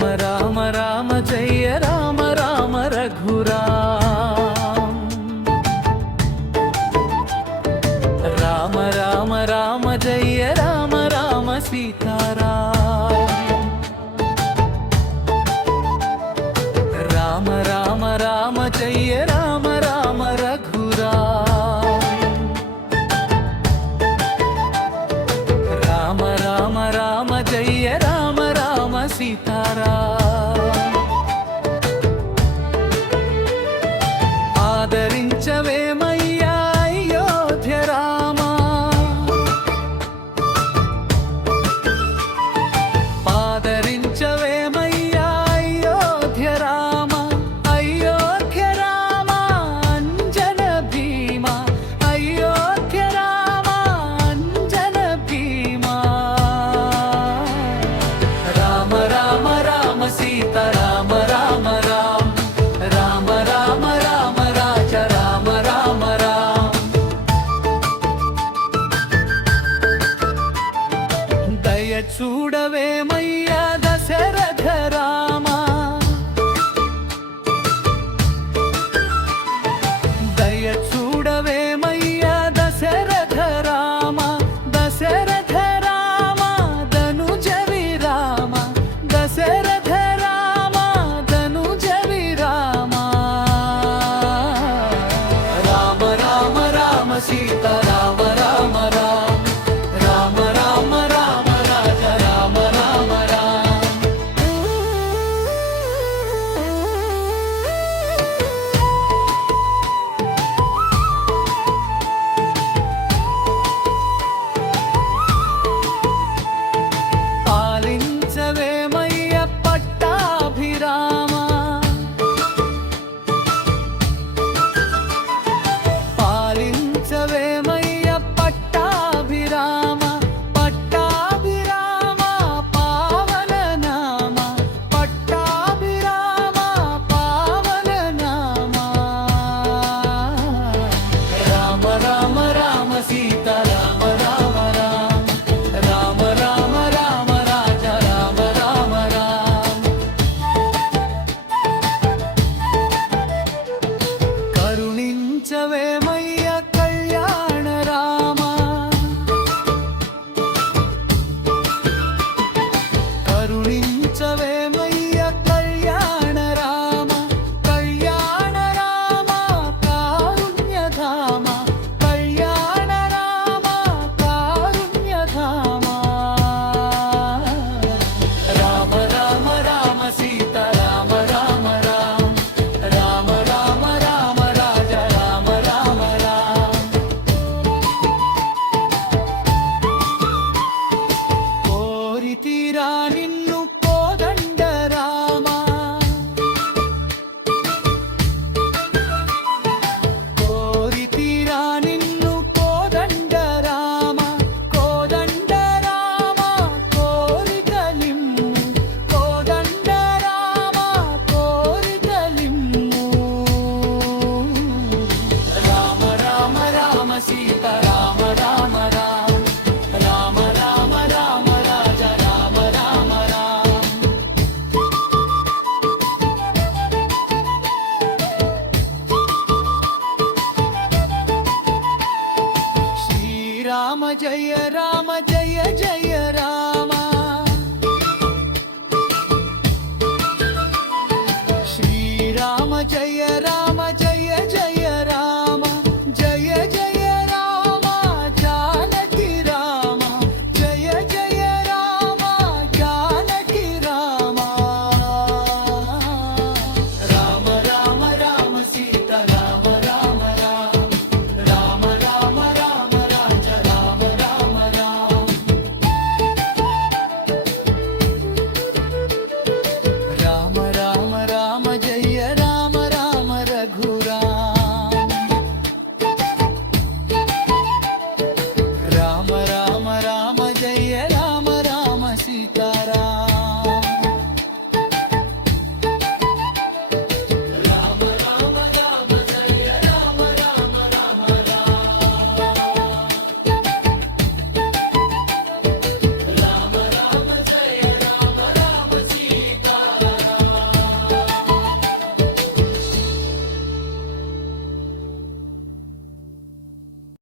రామ రామ రామ జయ రామ రామ రఘురామ రామ రామ రామ జయ రామ రామ సీతారామ రామ రామ రామ జయ రామ రామ రఘురామ రామ రామ రామ జయ రామ రామ సీతారామ ఆదరించవేమయ్యా అయోధ్య రామ ఆదరించవేమయ్యా అయోధ్య రామ అయోధ్య రామ అంజన భీమ అయోధ్య రామ అంజన భీమ రామ రామ రామ సీత రామ రామ రామ రామ రామ రామ రాజ రామ రామ రామ దయ చూడవేమయ్యా దశరథ రామ దయ చూడవేమయ్యా దశరథ రామ దశరథ రామ ధనుజ విరామ దశరథ రామ ధనుజ విరామ రామ రామ రామ సీత రామ రామ రామ రామ రామ రామ రాజ రామ రామ రామ పాలించవేమయ్య పట్టాభిరామ పాలించవేమయ్య పట్టాభిరామ పట్టాభిరామ పావన నామ పట్టాభిరామ పావన నామ రామ రామ రామ సీత రామ రామ రామ రామ రామ రామ రాజ రామ రామ రామ కరుణించవేమయ్య కళ్యాణ రామ కరుణించవేమయ్య కళ్యాణ రామ కళ్యాణ రామ కారుణ్యధామ కళ్యాణ రామ కారుణ్యధామ రామ రామ రామ సీత రామ రామ రామ రామ రామ రామ రాజ రామ రామ రామ కోరితి రాణి